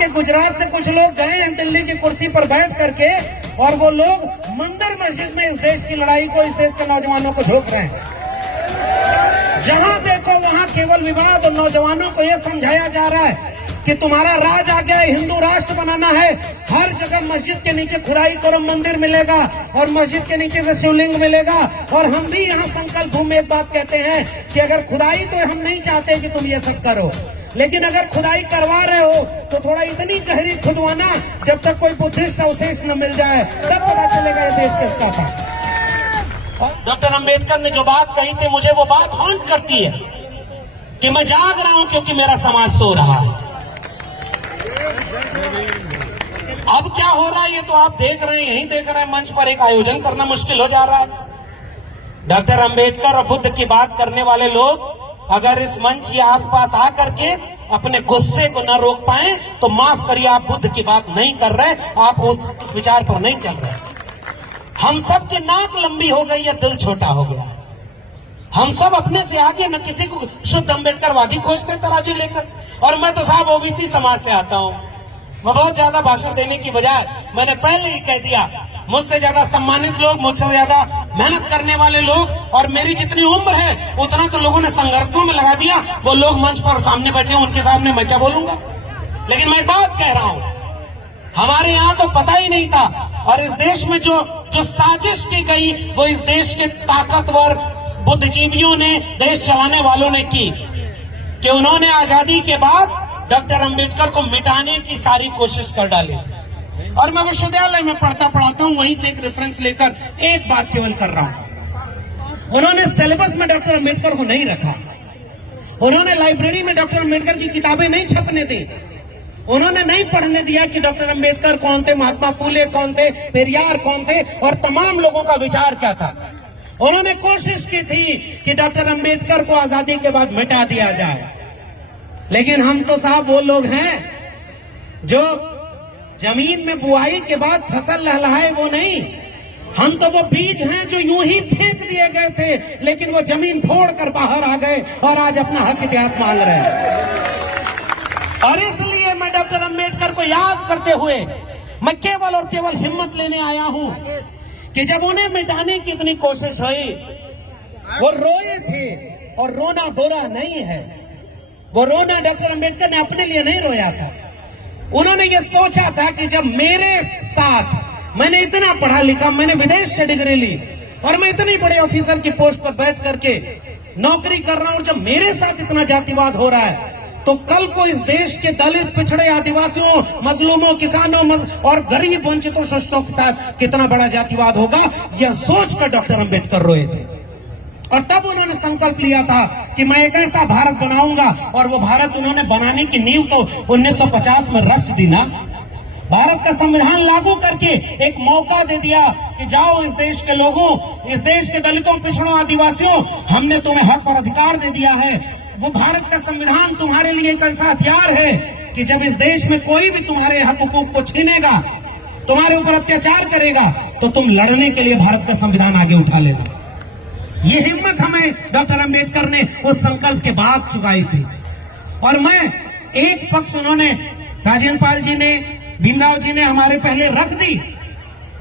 आपके गुजरात से कुछ लोग गए हैं दिल्ली की कुर्सी पर बैठ करके, और वो लोग मंदिर मस्जिद में इस देश की लड़ाई को, इस देश के नौजवानों को झोंक रहे हैं। जहां देखो वहां केवल विवाद, और नौजवानों को यह समझाया जा रहा है कि तुम्हारा राज आ गया है, हिंदू राष्ट्र बनाना है, हर जगह मस्जिद के नीचे खुदाई करो, मंदिर मिलेगा, और मस्जिद के नीचे से शिवलिंग मिलेगा। और हम भी यहाँ संकल्प भूमि एक बात कहते हैं कि अगर खुदाई, तो हम नहीं चाहते कि तुम ये सब करो, लेकिन अगर खुदाई करवा रहे हो तो थोड़ा इतनी गहरी खुदवाना जब तक कोई बुद्धिस्ट अवशेष न मिल जाए, तब पता चलेगा ये देश किसका था। डॉक्टर अंबेडकर ने जो बात कही थी, मुझे वो बात हॉन्ट करती है कि मैं जाग रहा हूं क्योंकि मेरा समाज सो रहा है। अब क्या हो रहा है ये तो आप देख रहे हैं, यही देख रहे हैं। मंच पर एक आयोजन करना मुश्किल हो जा रहा है। डॉक्टर अंबेडकर और बुद्ध की बात करने वाले लोग अगर इस मंच के आसपास आकर के अपने गुस्से को न रोक पाए तो माफ करिए, आप बुद्ध की बात नहीं कर रहे, आप उस विचार पर नहीं चल रहे। हम सब की नाक लंबी हो गई है, दिल छोटा हो गया। हम सब अपने से आगे न किसी को शुद्ध अंबेडकरवादी खोजते तराजू लेकर। और मैं तो साहब ओबीसी समाज से आता हूं। मैं बहुत ज्यादा भाषण देने की बजाय मैंने पहले ही कह दिया, मुझसे ज्यादा सम्मानित लोग, मुझसे ज्यादा मेहनत करने वाले लोग, और मेरी जितनी उम्र है उतना तो लोगों ने संघर्षों में लगा दिया। वो लोग मंच पर सामने बैठे हैं, उनके सामने मैं क्या बोलूंगा। लेकिन मैं एक बात कह रहा हूं, हमारे यहाँ तो पता ही नहीं था, और इस देश में जो साजिश की गई वो इस देश के ताकतवर बुद्धिजीवियों ने, देश चलाने वालों ने की, कि उन्होंने आजादी के बाद डॉक्टर अंबेडकर को मिटाने की सारी कोशिश कर डाली। और मैं विश्वविद्यालय में पढ़ाता हूं, वहीं से एक रेफरेंस लेकर एक बात केवल कर रहा हूं। उन्होंने सिलेबस में डॉक्टर अंबेडकर को नहीं रखा, उन्होंने लाइब्रेरी में डॉक्टर अंबेडकर की किताबें नहीं छपने दी, उन्होंने नहीं पढ़ने दिया कि डॉक्टर अंबेडकर कौन थे, महात्मा फुले कौन थे, पेरियार कौन थे, और तमाम लोगों का विचार क्या था। उन्होंने कोशिश की थी कि डॉक्टर अंबेडकर को आजादी के बाद मिटा दिया जाए। लेकिन हम तो साहब वो लोग हैं जो जमीन में बुआई के बाद फसल लहलहाए, वो नहीं। हम तो वो बीज हैं जो यूं ही फेंक दिए गए थे, लेकिन वो जमीन फोड़ कर बाहर आ गए और आज अपना हक इतिहास मांग रहे हैं। और इसलिए मैं डॉक्टर अंबेडकर को याद करते हुए मैं केवल और केवल हिम्मत लेने आया हूं कि जब उन्हें मिटाने की इतनी कोशिश हुई, वो रोए थे, और रोना बुरा नहीं है। वो रोना डॉक्टर अंबेडकर ने अपने लिए नहीं रोया था। उन्होंने ये सोचा था कि जब मेरे साथ, मैंने इतना पढ़ा लिखा, मैंने विदेश से डिग्री ली, और मैं इतनी बड़े ऑफिसर की पोस्ट पर बैठ करके नौकरी कर रहा हूं, और जब मेरे साथ इतना जातिवाद हो रहा है, तो कल को इस देश के दलित, पिछड़े, आदिवासियों, मजलूमों, किसानों और गरीब वंचितों, शोषितों के साथ कितना बड़ा जातिवाद होगा, यह सोचकर डॉक्टर अंबेडकर रोए थे। और तब उन्होंने संकल्प लिया था कि मैं एक ऐसा भारत बनाऊंगा, और वो भारत उन्होंने बनाने की नींव तो 1950 में रच दी ना। भारत का संविधान लागू करके एक मौका दे दिया कि जाओ इस देश के लोगों, इस देश के दलितों, पिछड़ों, आदिवासियों, हमने तुम्हें हक और अधिकार दे दिया है। वो भारत का संविधान तुम्हारे लिए एक ऐसा हथियार है कि जब इस देश में कोई भी तुम्हारे हक हुकूक को छीनेगा, तुम्हारे ऊपर अत्याचार करेगा, तो तुम लड़ने के लिए भारत का संविधान आगे उठा लेना। ये हिम्मत हमें डॉक्टर अंबेडकर ने उस संकल्प के बाद चुकाई थी। और मैं एक पक्ष, उन्होंने, राजेंद्र पाल जी ने, भीमराव जी ने हमारे पहले रख दी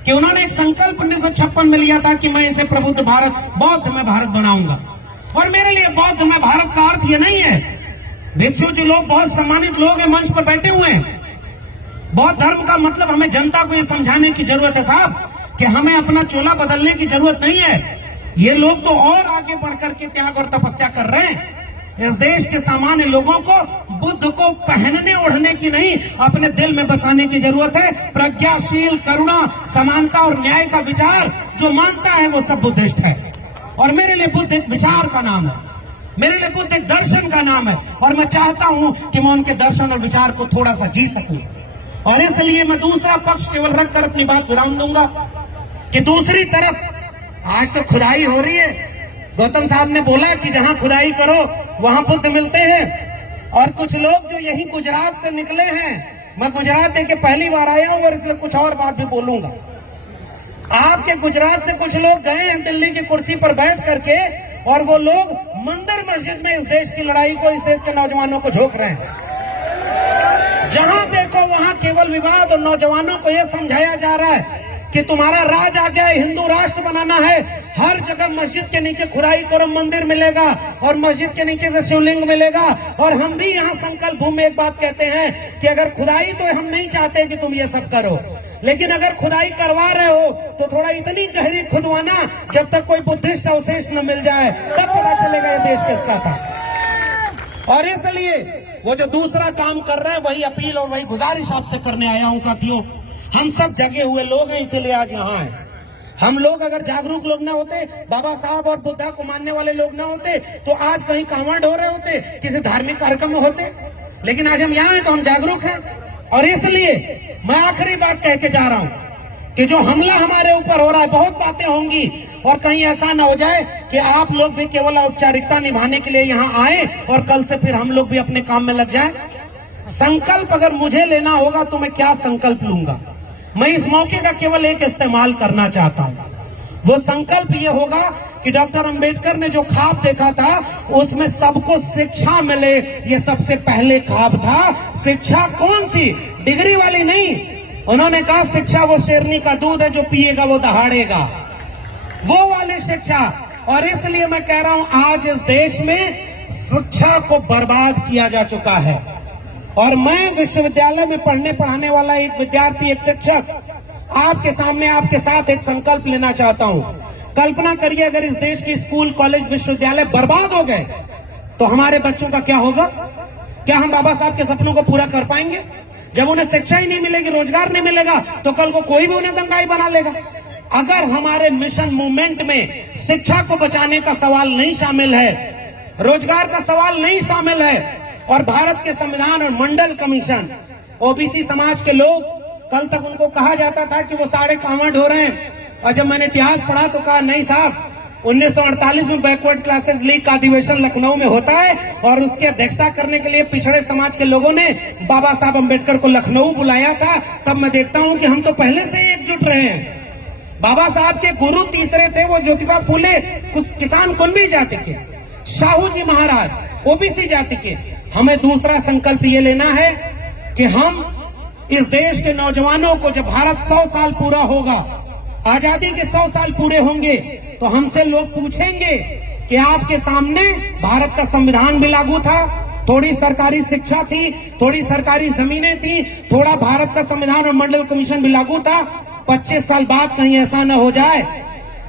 कि उन्होंने एक संकल्प 1956 में लिया था कि मैं इसे प्रबुद्ध भारत, बौद्ध में भारत बनाऊंगा। और मेरे लिए बौद्ध में भारत का अर्थ ये नहीं है, देखो जो लोग बहुत सम्मानित लोग हैं मंच पर बैठे हुए हैं, बौद्ध धर्म का मतलब हमें जनता को ये समझाने की जरूरत है साहब कि हमें अपना चोला बदलने की जरूरत नहीं है। ये लोग तो और आगे बढ़ करके त्याग और तपस्या कर रहे हैं। इस देश के सामान्य लोगों को बुद्ध को पहनने ओढ़ने की नहीं, अपने दिल में बसाने की जरूरत है। प्रज्ञाशील, करुणा, समानता और न्याय का विचार जो मानता है वो सब बुद्धिस्ट है। और मेरे लिए बुद्ध एक विचार का नाम है, मेरे लिए बुद्ध एक दर्शन का नाम है, और मैं चाहता हूं कि मैं उनके दर्शन और विचार को थोड़ा सा जी सकूं। और इसलिए मैं दूसरा पक्ष केवल रखकर अपनी बात विराम दूंगा कि दूसरी तरफ आज तो खुदाई हो रही है। गौतम साहब ने बोला कि जहां खुदाई करो वहां बुद्ध मिलते हैं। और कुछ लोग जो यही गुजरात से निकले हैं, मैं गुजरात देख के पहली बार आया हूं और इसलिए कुछ और बात भी बोलूंगा। आपके गुजरात से कुछ लोग गए हैं दिल्ली की कुर्सी पर बैठ करके, और वो लोग मंदिर मस्जिद में इस देश की लड़ाई को, इस देश के नौजवानों को झोंक रहे हैं। जहां देखो नक्सल विवाद और नौजवानों को यह समझाया जा रहा है कि तुम्हारा राज आ गया, हिंदू राष्ट्र बनाना है, हर जगह मस्जिद के नीचे खुदाई करो मंदिर मिलेगा और मस्जिद के नीचे से शिवलिंग मिलेगा। और हम भी यहाँ संकल्प भूमि में एक बात कहते हैं कि अगर खुदाई तो हम नहीं चाहते कि तुम ये सब करो, लेकिन अगर खुदाई करवा रहे हो तो थोड़ा इतनी गहरी खुदवाना जब तक कोई बुद्धिस्ट अवशेष न मिल जाए, तब पता चलेगा ये देश किसका था। और इसलिए वो जो दूसरा काम कर रहे हैं वही अपील और वही गुजारिश आपसे करने आया हूं। साथियों, हम सब जगे हुए लोग हैं, इसलिए आज यहाँ हैं। हम लोग अगर जागरूक लोग ना होते, बाबा साहब और बुद्धा को मानने वाले लोग ना होते, तो आज कहीं कांवड़ हो रहे होते, किसी धार्मिक कार्यक्रम में होते। लेकिन आज हम यहाँ हैं तो हम जागरूक हैं। और इसलिए मैं आखिरी बात कह के जा रहा हूँ कि जो हमला हमारे ऊपर हो रहा है, बहुत बातें होंगी और कहीं ऐसा ना हो जाए कि आप लोग भी केवल औपचारिकता निभाने के लिए यहाँ आए और कल से फिर हम लोग भी अपने काम में लग जाए। संकल्प अगर मुझे लेना होगा तो मैं क्या संकल्प लूंगा? मैं इस मौके का केवल एक इस्तेमाल करना चाहता हूं। वो संकल्प ये होगा कि डॉक्टर अंबेडकर ने जो ख्वाब देखा था उसमें सबको शिक्षा मिले, ये सबसे पहले ख्वाब था। शिक्षा कौन सी? डिग्री वाली नहीं। उन्होंने कहा शिक्षा वो शेरनी का दूध है, जो पिएगा वो दहाड़ेगा, वो वाली शिक्षा। और इसलिए मैं कह रहा हूं आज इस देश में शिक्षा को बर्बाद किया जा चुका है। और मैं विश्वविद्यालय में पढ़ने पढ़ाने वाला एक विद्यार्थी, एक शिक्षक, आपके सामने आपके साथ एक संकल्प लेना चाहता हूं। कल्पना करिए अगर इस देश के स्कूल, कॉलेज, विश्वविद्यालय बर्बाद हो गए तो हमारे बच्चों का क्या होगा? क्या हम बाबा साहब के सपनों को पूरा कर पाएंगे? जब उन्हें शिक्षा ही नहीं मिलेगी, रोजगार नहीं मिलेगा, तो कल को कोई भी उन्हें दंगाई बना लेगा। अगर हमारे मिशन मूवमेंट में शिक्षा को बचाने का सवाल नहीं शामिल है, रोजगार का सवाल नहीं शामिल है, और भारत के संविधान और मंडल कमीशन, ओबीसी समाज के लोग, कल तक उनको कहा जाता था कि वो सारे कांवड़ हो रहे हैं, और जब मैंने इतिहास पढ़ा तो कहा नहीं साहब, 1948 में बैकवर्ड क्लासेस लीग का अधिवेशन लखनऊ में होता है और उसकी अध्यक्षता करने के लिए पिछड़े समाज के लोगों ने बाबा साहब अम्बेडकर को लखनऊ बुलाया था। तब मैं देखता हूं कि हम तो पहले से ही एकजुट रहे हैं। बाबा साहब के गुरु तीसरे थे, वो ज्योतिबा फूले, कुछ किसान कुणबी जाति के, शाहू जी महाराज ओबीसी जाति के। हमें दूसरा संकल्प ये लेना है कि हम इस देश के नौजवानों को, जब भारत 100 साल पूरा होगा, आजादी के 100 साल पूरे होंगे, तो हमसे लोग पूछेंगे कि आपके सामने भारत का संविधान भी लागू था, थोड़ी सरकारी शिक्षा थी, थोड़ी सरकारी जमीनें थी, थोड़ा भारत का संविधान और मंडल कमीशन भी लागू था। 25 साल बाद कहीं ऐसा न हो जाए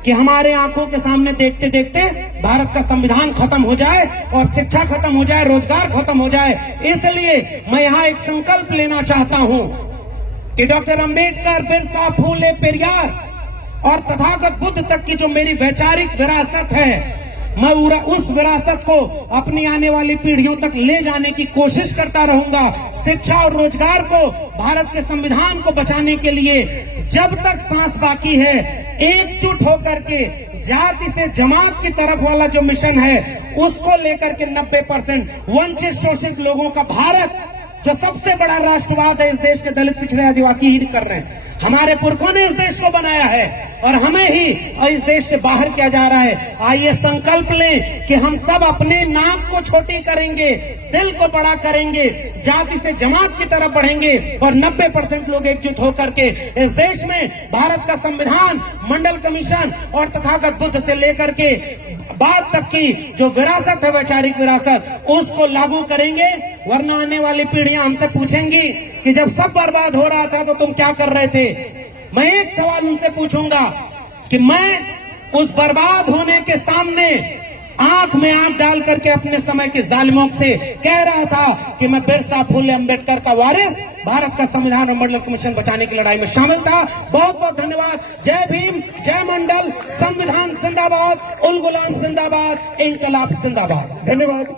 कि हमारे आंखों के सामने देखते देखते भारत का संविधान खत्म हो जाए और शिक्षा खत्म हो जाए, रोजगार खत्म हो जाए। इसलिए मैं यहाँ एक संकल्प लेना चाहता हूँ कि डॉक्टर अंबेडकर, बिरसा, फूले, पेरियार और तथागत बुद्ध तक की जो मेरी वैचारिक विरासत है, मैं उस विरासत को अपनी आने वाली पीढ़ियों तक ले जाने की कोशिश करता रहूंगा। शिक्षा और रोजगार को, भारत के संविधान को बचाने के लिए जब तक सांस बाकी है, एकजुट होकर के जाति से जमात की तरफ वाला जो मिशन है उसको लेकर के 90% वंचित शोषित लोगों का भारत, जो सबसे बड़ा राष्ट्रवाद है इस देश के दलित, पिछड़े, आदिवासी ही कर रहे हैं। हमारे पुरखों ने इस देश को बनाया है और हमें ही इस देश से बाहर किया जा रहा है। आइए संकल्प लें कि हम सब अपने नाक को छोटी करेंगे, दिल को बड़ा करेंगे, जाति से जमात की तरफ बढ़ेंगे और 90% लोग एकजुट होकर के इस देश में भारत का संविधान, मंडल कमीशन और तथागत बुद्ध से लेकर के बाद तक की जो विरासत है, वैचारिक विरासत, उसको लागू करेंगे। वरना आने वाली पीढ़ियां हमसे पूछेंगी कि जब सब बर्बाद हो रहा था तो तुम क्या कर रहे थे? मैं एक सवाल उनसे पूछूंगा कि मैं उस बर्बाद होने के सामने आंख में आंख डाल करके अपने समय के जालिमों से कह रहा था कि मैं बिरसा, फूले, अंबेडकर का वारिस, भारत का संविधान और मंडल कमीशन बचाने की लड़ाई में शामिल था। बहुत बहुत धन्यवाद। जय भीम, जय मंडल, संविधान जिंदाबाद, उल गुलाम जिंदाबाद, इंकलाब जिंदाबाद। धन्यवाद।